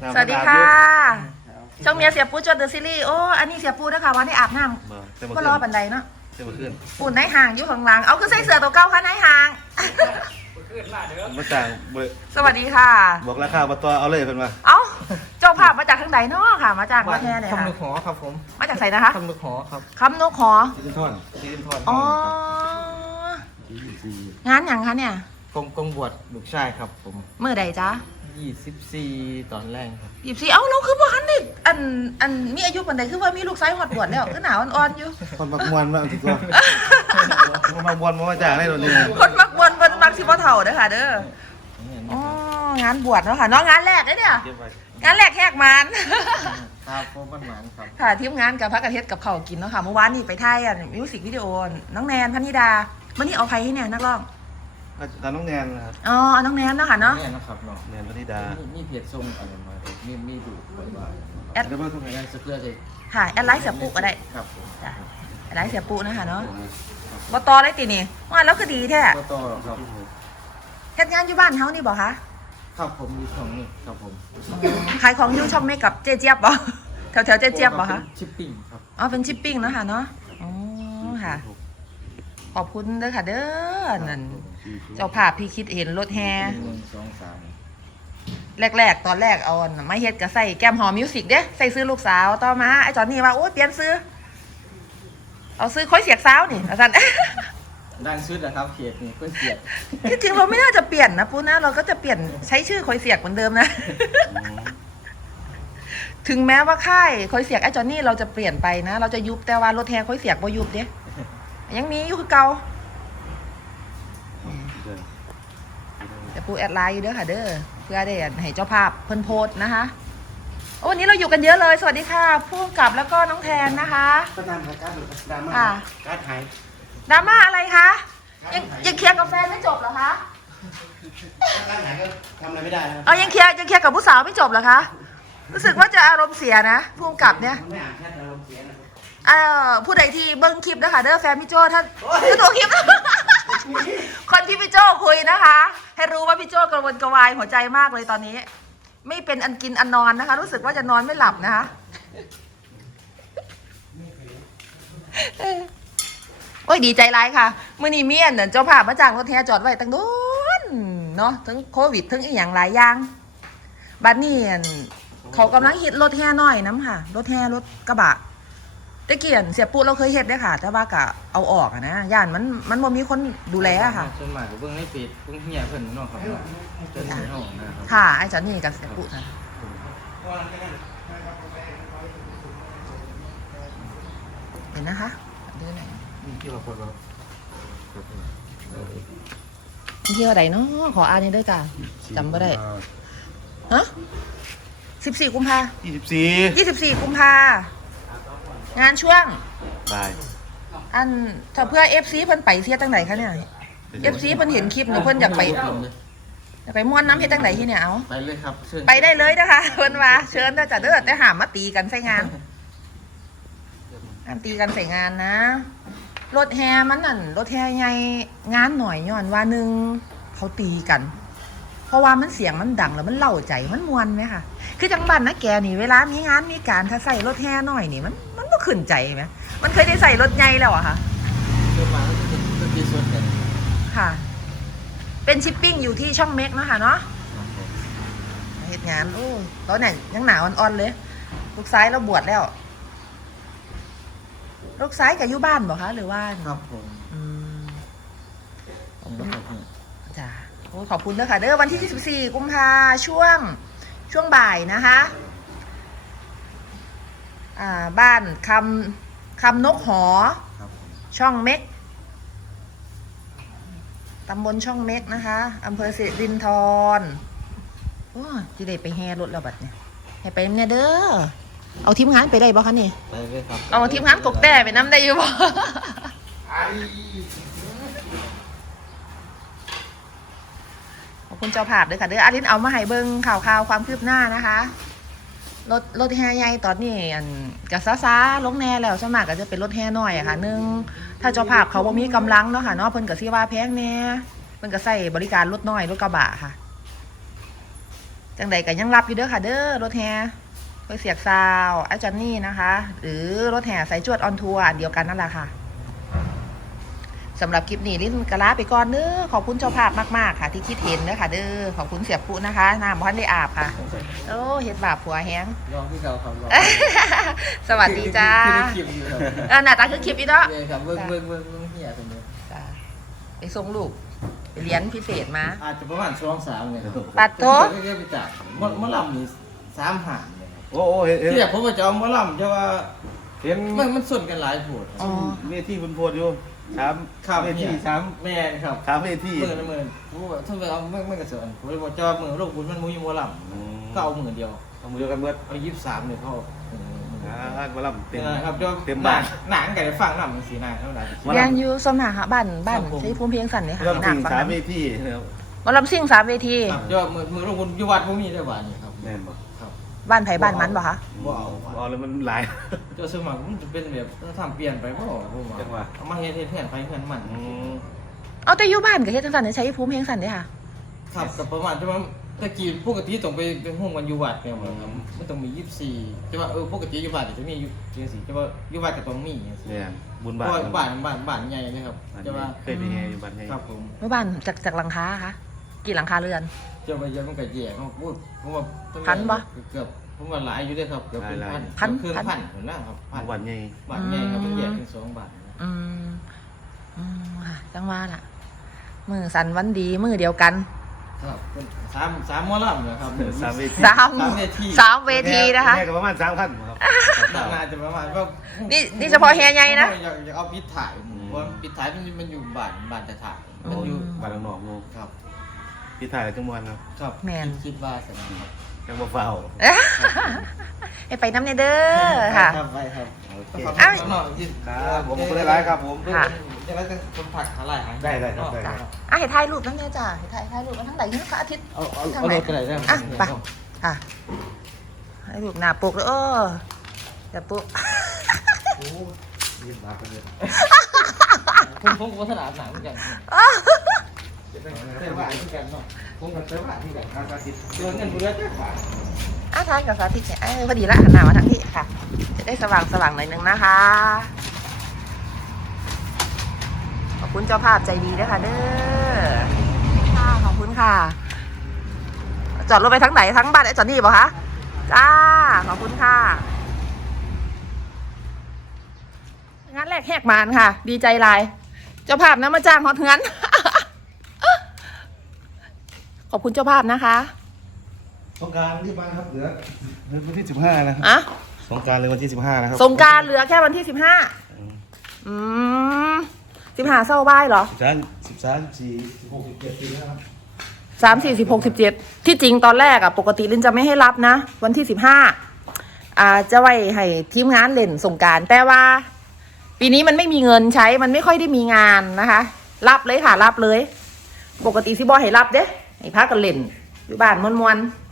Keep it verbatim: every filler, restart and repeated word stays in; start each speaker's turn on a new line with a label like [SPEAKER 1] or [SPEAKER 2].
[SPEAKER 1] สวัสดีค่ะช่องเมียเสียปูจดเดอะซีรีส์โอ้อันนี้เสียปูนะคะวันนี้อาบน้ำก็รอบันไดเนาะปูนในห่างอยู่ข้างหลังเอาคือใส่เสื้อตัวเก่าค่ะในห่าง
[SPEAKER 2] มาจาก
[SPEAKER 1] สวัสดีค่ะ
[SPEAKER 2] บอกราคาบัตรเอาเลยเพิ่นมา
[SPEAKER 1] เอ้าเจ้าภาพมาจากทางไหนเนาะค่ะมาจากวัดแห่เนี่ยค่ะ
[SPEAKER 3] คำนึกหอครับผม
[SPEAKER 1] มาจากไหนนะคะ
[SPEAKER 3] คำนึกหอครับ
[SPEAKER 1] คำนกหอ
[SPEAKER 2] ซีนทอนซีนทอน
[SPEAKER 1] อ๋องานอย่างคะเนี่ย
[SPEAKER 3] กงกงบวชลูกชายครับผม
[SPEAKER 1] เมื่อใดจ๊ะ
[SPEAKER 3] ยี่สิบสี่ตอนแรกครับ
[SPEAKER 1] ยี่สิบสี่เอ้าเราคือว่าคันนี่อันอันมีอายุปันใดคือว่ามีลูกชายหอดบวชแล้วคือหนาวอ่อนๆอยู่
[SPEAKER 2] คนมักมวนมาถึงตัวคนมักมวนมาจากไหนตัวนี้
[SPEAKER 1] คนมักมวนบนมักสิบ่เฒ่าเด้อค่ะเด้ออ๋องานบวชเนาะค่ะเนาะงานแรกเลยเนี่ยงานแรกแหกมัน
[SPEAKER 3] ครับผมมันหมานครับ
[SPEAKER 1] ค่ะทีมงานกับพระกระเทศกับเขากินเนาะค่ะเมื่อวานนี่ไปถ่ายอ่ะมิวสิกวิดีโอน้องแนนพนิดาวันนี้เอาใครให้เนี่ยนักร้อง
[SPEAKER 2] ตาน้องแนนนะครับ
[SPEAKER 1] อ๋อน้องแนนเนาะค่ะเนาะ
[SPEAKER 3] แนนนะครับเนาะ
[SPEAKER 2] แนนพนิดา
[SPEAKER 3] มีเพจส่งอะไรมามีมีดูแบบว่า
[SPEAKER 1] แอด
[SPEAKER 3] เบอร์ทุกอย่างสเกลือเลย
[SPEAKER 1] ค่ะแอดไลน์เสียปุ๊ก็ได้
[SPEAKER 3] ครับผม
[SPEAKER 1] แอดไลน์เสียปุ๊นะคะเนาะบตอได้ตีนี่ว่าแล้วคือดีแท้
[SPEAKER 3] บตอครับ
[SPEAKER 1] เฮ็ดงานอยู่บ้านเฮานี่บ่คะ
[SPEAKER 3] ครับผมอยู่ช่องนี้ครับผม
[SPEAKER 1] ขายของอยู่ช่องเมกับเจ๊เจี๊ยบบ่แถวแถวเจ๊เจี๊ยบบ่คะ
[SPEAKER 3] ชิปปิ้งครับ
[SPEAKER 1] อ๋อเป็นชิปปิ้งเนาะค่ะเนาะอ๋อค่ะขอบคุณเด้อค่ะเด้อนั่นเจ้าภาพพี่คิดเห็นรถแห่แรกๆตอนแรกเอาไม่เฮ็ดก็ใส่แก้มหอมมิวสิกเด้ใส่ซื้อลูกสาวต่อมาไอ้จอนนี่ว่าโอ้ยเปลี่ยนซื้อเอาซื้อค่อยเสียกสาวนี่อาจารย์
[SPEAKER 3] ดังชุดนะครับเขียดนี่ค่อยเสียด
[SPEAKER 1] ที่จริงเราไม่น่าจะเปลี่ยนนะปูนะเราก็จะเปลี่ยนใช้ชื่อค่อยเสียกเหมือนเดิมนะถึงแม้ว่าค่ายค่อยเสียกไอ้จอนนี่เราจะเปลี่ยนไปนะเราจะยุบแต่ว่ารถแห่ค่อยเสียกบ่ยุบเด้ยังมีอยู่คือเก่าแต่ปูแอดไลน์อยู่เด้อค่ะเด้อเพื่อได้ให้เจ้าภาพเพิ่นโพสนะคะโอ้วันนี้เราอยู่กันเยอะเลยสวัสดีค่ะผู้กำกับแล้วก็น้องแทนนะคะ
[SPEAKER 3] ก็ตามการดราม่าการหาย
[SPEAKER 1] ดราม่าอะไรคะยังยังเคลียร์กับแฟนไม่จบเหรอคะ
[SPEAKER 3] การหายก็ทำอะไรไม่ได้
[SPEAKER 1] เออยังเคลียร์ยังเคลียร์กับผู้สาวไม่จบเหรอคะรู้สึกว่าจะอารมณ์เสียนะผู้กำกับเนี่ย
[SPEAKER 3] ไม่อ่านแค่อารมณ์เสียนะ
[SPEAKER 1] เอ่อผู้ใดที่เบิ้งคลิปนะคะเด้อแฟนพี่โจ้ท่านคือตัวคลิปคนที่พี่โจ้คุยนะคะให้รู้ว่าพี่โจ้กระวนกระวายหัวใจมากเลยตอนนี้ไม่เป็นอันกินอันนอนนะคะรู้สึกว่าจะนอนไม่หลับนะคะโอ้ยดีใจร้ายค่ะมื่อนี้เมียนเจ้าภาพมาจ้างรถแห่จอดไว้ตั้งโน้นเนาะทั้งโควิดทั้งอีกอย่างหลายอย่างบัดนี้เขากำลังฮิตรถแห่น้อยน้ำค่ะรถแห่รถกระบะตะเกียนเสียปูเราเคยเห็นได้ค่ะแต่ว่ากะเอาออกอะนะย่านมันมันบ่มีคนดูแลค่ะ
[SPEAKER 3] ส่วนมากเบิ่งในเพจเบิ่งเฮียเพิ่นเนาะครับเพิ่นในห้องนะครับ
[SPEAKER 1] ค่ะไอ้จอนนี่กับเสียปูนะเห็นนะคะดูหน่อย
[SPEAKER 3] นี่ที่ว่าคนเรา
[SPEAKER 1] เที่ยวใดเนาะขออ่านให้ด้วยจ้ะจำบ่ได้ฮะสิบสี่กุมภา
[SPEAKER 2] ยี่สิบสี่
[SPEAKER 1] ยี่สิบสี่กุมภางานช่วง
[SPEAKER 2] บ่าย
[SPEAKER 1] อันถ้าเพื่อเอฟซีเพิ่นไปเสียตั้งไหนคะเนี่ยเอฟซีเพิ่นเห็นคลิปหนูเพิ่นอยากไปอยากไปม้วนน้ำเฮ็ดตั้งไหนที่เนี่ยเอา
[SPEAKER 3] ไปเลยครับ
[SPEAKER 1] ไปได้เลยนะคะเพิ่นว่าเชิญได้จ้ะเด้อแต่ห้ามมาตีกันใส่งานห้ามตีกันใส่งานนะรถแห่มันนั่นรถแห่ใหญ่งานหน่อยย้อนว่านึงเขาตีกันเพราะว่ามันเสียงมันดังแล้วมันเล่าใจมันมวนไหมค่ะคือจังบ้านนะแกนี่เวลามีงานมีการถ้าใส่รถแห่หน่อยนี่มันมันก็ขึ้นใจไหมมันเคยได้ใส่รถใหญ่แล้วอะค่ะค่ะเป็นชิปปิ้งอยู่ที่ช่องเมกนะคะเนาะเหตุงานโอ้ตอนไหนยังหนาวอ่อนๆเลยลูกซ้ายเราบวชแล้วลูกซ้ายกับอยู่บ้านบอกคะหรือว่า
[SPEAKER 3] ครับผม
[SPEAKER 1] อืมจ้าโอ้ขอบคุณด้วยค่ะเด้อวันที่ยี่สิบสี่กุมภาช่วงช่วงบ่ายนะคะอ่าบ้านคำคำนกหอช่องเม็กตำบลช่องเม็กนะคะอำเภอสิรินธรโอ้ที่ได้ไปแห่รถแล้วบัดเนี่ยให้ไปเนี่ยเด้อเอาทีมงานไปได้บ่คะนี่
[SPEAKER 3] ไปเลยครับ
[SPEAKER 1] เอาทีมงานกกแต่ไปน้ำได้อยู่บ่ขอบคุณเจ้าภาพด้วยค่ะเด้ออารินเอามาให้เบิ่งข่าวข่าวความคืบหน้านะคะรถรถแห่ใหญ่ตอนนี้อันกะซาซาลงแน่แล้วสมัครก็จะเป็นรถแห่น้อยอะค่ะหนึ่งถ้าเจ้าภาพเขาบ่มีกำลังเนาะค่ะเนาะเพิ่นก็สิว่าแพงแน่เพิ่นก็ใส่บริการรถน้อยรถกระบะค่ะจังใดก็ยังรับอยู่เด้อค่ะเด้อรถแห่เพื่อเสียกซาวอาจารย์นี่นะคะ หรือรถแห่สายจวดออนทัวร์เดียวกันนั่นแหละค่ะสำหรับคลิปนี้ลิ้นกะลาไปก่อนเด้อขอบคุณเจ้าภาพมากๆค่ะ ที่คิดเห็นเด้อค่ะเด้อขอบคุณเสียปุ๊นะคะน้ำพันได้อาบค่ะโอ้เฮ็ดบาปผัวแห้ง
[SPEAKER 3] ลองที่เราครับลอง
[SPEAKER 1] สวัสดีจ้า
[SPEAKER 3] ที่ได้คลิปอยู่ครับ
[SPEAKER 1] อ่าหน้าตาคือคลิปอีกเนาะ
[SPEAKER 3] เนี่ยครับเบิ้งเบิ้งเบิ้งเบิ้งเหี้ยเป็นเนี้ย
[SPEAKER 1] จ้าไปส่งลูกไปเรียนพิเศษมา
[SPEAKER 3] อาจจะประมาณช่วงสามเนี่ยครับ
[SPEAKER 1] ปัดโต๊ะ
[SPEAKER 3] เรียกไปจากมะมะลำนี่สามหางเนี่ยครับ
[SPEAKER 2] โอ้โหเห็นเห็น
[SPEAKER 3] ที่แรกผมว่าจะเอามะลำจะว่า
[SPEAKER 2] เห็น
[SPEAKER 3] มันมันส่วนกันหลายโผด
[SPEAKER 1] อ๋อ
[SPEAKER 2] เวทีคุณพูดอยู่สาม
[SPEAKER 3] ครับ
[SPEAKER 2] เวที
[SPEAKER 3] เนี่ย
[SPEAKER 2] สาม
[SPEAKER 3] แม่นครับ
[SPEAKER 2] สามเวที
[SPEAKER 3] หมื่นละหมื่นผมว่าถ้าไปเอาไม่ไม่กระเสือนผมเลยบอกจะว่าหมื่นลูกคุณมันมุ้ยมะล
[SPEAKER 2] อืม
[SPEAKER 3] ำก็เอาหมื่นเดียว
[SPEAKER 2] เอามือเดียวกันเบิด
[SPEAKER 3] เอายี่สิบสามเนี่ยเขา
[SPEAKER 2] อ่ามาล่ำเต็ม
[SPEAKER 3] ครับจะ
[SPEAKER 2] เต็ม
[SPEAKER 3] หนั
[SPEAKER 2] บ้าง น
[SPEAKER 3] หนังไก่ฟังหนังสีหนังเท่าไหร่
[SPEAKER 2] มา
[SPEAKER 1] เรีย
[SPEAKER 2] ล่ำ
[SPEAKER 1] นอยู่สมหาค่ะบ้านบ้าน
[SPEAKER 3] ครับผม
[SPEAKER 1] ใช้ภูมิเพียงสันเลยค่ะ
[SPEAKER 2] ล่ำ
[SPEAKER 1] หนั
[SPEAKER 2] สิ่
[SPEAKER 1] ก
[SPEAKER 2] ง
[SPEAKER 1] ฟัง
[SPEAKER 2] สาม
[SPEAKER 1] นั้น
[SPEAKER 2] เวทีนะครับ
[SPEAKER 1] หมาลำซิ่งสามเวที
[SPEAKER 3] ครับจะมือมือลูกคุณยุวัดพวกนี้ได้หวานนี่ครับ
[SPEAKER 2] แม่นบอก
[SPEAKER 3] ครับ
[SPEAKER 1] บ้านไผ่บ้านมันบ่คะ
[SPEAKER 3] บ่เอา
[SPEAKER 2] เอาแล้วมันหลาย
[SPEAKER 3] เจ้าสมัครมันจะเป็นแบบทำเปลี่ยนไปบ่ผม
[SPEAKER 2] จังหวะ
[SPEAKER 3] เอามาเฮ็ดเฮ็ดแทนไปแทนมัน
[SPEAKER 2] อืม
[SPEAKER 1] เอาแต่อยู่บ้านกับเฮ็ดจังสันใช้ภูมิเพียงสันเด้อค่ะ
[SPEAKER 3] ครับกับประมาณจะว่าตะกี้ปกติต้องไปเป็นห้องกันอยู่วัดเนี่ยครับมันต้องมียี่สิบสี่แต่ว่าเออปกติอยู่วัดจะมีอยู่ยี่สิบสี่แต่ว่าอยู่วัดก็ต้องมี
[SPEAKER 2] เนี่ยบุญ
[SPEAKER 3] เพ
[SPEAKER 2] บา
[SPEAKER 3] ราะ
[SPEAKER 2] ท
[SPEAKER 3] ว่าบ้านบ้านบ้านใหญ่นะครับ
[SPEAKER 2] บ้าน
[SPEAKER 3] จะว่า
[SPEAKER 2] เคยไปไงอยู่บ้านไง
[SPEAKER 3] ครับผม
[SPEAKER 1] เมื่อบ้านจากจากหลังคาคะกี่หลังคาเรือน
[SPEAKER 3] จะไปเยอะมันก็แย่ครับพูดผมว่า
[SPEAKER 1] พันบ่
[SPEAKER 3] เกือบผมว่าหลายอยู่ด้วยครับเกือบเป็นพัน
[SPEAKER 1] พัน
[SPEAKER 3] เครื่อง
[SPEAKER 1] พัน
[SPEAKER 3] พันหัวหน้าครับพัน
[SPEAKER 2] วันไง
[SPEAKER 3] บาทใหญ่ครับมันแย่เป็นสองบาท
[SPEAKER 1] อืมอืมค่ะจังว่าล่ะ มือสันวันดีมือเดียวกัน
[SPEAKER 3] ครับเป็นสามสามหมอลำนะครับ
[SPEAKER 2] สามเวที
[SPEAKER 1] สาม
[SPEAKER 3] สามเวที
[SPEAKER 1] สามเวทีนะคะ
[SPEAKER 2] แม่ก็ประมาณสามขั้นครับ
[SPEAKER 3] น่าจะประมาณว่า
[SPEAKER 1] นี่นี่เฉพาะแฮใหญ่นะ
[SPEAKER 3] อยากอยากเอาปิดถ่ายเพราะว่าปิดถ่ายมันมันอยู่บ้านบ้านจะถ่ายมันอยู่
[SPEAKER 2] บ้านหนองๆงู
[SPEAKER 3] ครับ
[SPEAKER 2] พี่ถ่ายจังมวนครับ
[SPEAKER 3] ครับ
[SPEAKER 1] แม่น
[SPEAKER 3] คิดว่าสนะครับ
[SPEAKER 2] จังมาเฝ้า
[SPEAKER 1] ให้ไปน้ำเนเด้อค่ะ
[SPEAKER 3] ครับไปครับ
[SPEAKER 2] โอเค
[SPEAKER 3] ครับ
[SPEAKER 1] เอ้า
[SPEAKER 2] ครับผมคนได้ร้ายครับผม
[SPEAKER 1] ค่ะ
[SPEAKER 3] จะได้คนผักอะไรหาย
[SPEAKER 2] ได้ได้ครับได้
[SPEAKER 1] จ้ะอ่ะให้ถ่ายรูปน้ำเนี่ยจ้ะให้ถ่ายถ่ายรูปกันทั้งไหนทั้งพระอาทิตย์
[SPEAKER 3] เอาเอา
[SPEAKER 1] ทาง
[SPEAKER 3] เอา
[SPEAKER 1] ไหน
[SPEAKER 3] รถกันไหนได้
[SPEAKER 1] อ่ะไป ค่ะให้รูปหน้าปกเลยเออเดี๋ยวปุ๊บ
[SPEAKER 2] โอ้ยมากันเลย
[SPEAKER 3] ผมผมก็ถนัดหนังเหมือนกันแต่ว่าที่กันเนาะผมกับแต่ว่าที่กันการตัดสินเดือนเงินเดือนแค่บาท
[SPEAKER 1] อ่ะถ่ายกับสาธิตเนี่ยเออพอดีละหันหน้ามาทางที่ค่ะ จะได้สว่างสว่างหน่อยนึงนะคะ ขอบคุณเจ้าภาพใจดีด้วยค่ะเด้อค่ะขอบคุณค่ะ จอดรถไปทั้งไหนทั้งบ้านไอ้จอดนี่ป่ะคะจ้าขอบคุณค่ะงานแรกแหกมานค่ะ ดีใจหลาย เจ้าภาพนะมาจ้างฮอตเงิน ขอบคุณเจ้าภาพนะคะ
[SPEAKER 2] สงการที่บ้านครับเหลือเหลือวันที่สิบห้านะครับ
[SPEAKER 1] อะ
[SPEAKER 2] สงการเลยวันที่สิบห้านะครับ
[SPEAKER 1] สงกรารเหลือแค่วันที่สิบห้าอืมสิบห้าเศร้าบ้ายเหรอ
[SPEAKER 2] สิบสามสิบสามสิบสี่สิบหกสิบเจ็ดปีแล้วครับ
[SPEAKER 1] สามสี่สิบหกสิบเจ็ดที่จริงตอนแรกอะปกติลินจะไม่ให้รับนะ วันที่สิบห้าอ่าจะไว้ให้ทีมงานเล่นสงกรารแต่ว่า ปีนี้มันไม่มีเงินใช้มันไม่ค่อยได้มีงานนะคะ รับเลยค่ะรับเลย ปกติซิบอให้รับเด้ให้พักกันเล่นอยู่บ้านมวนๆ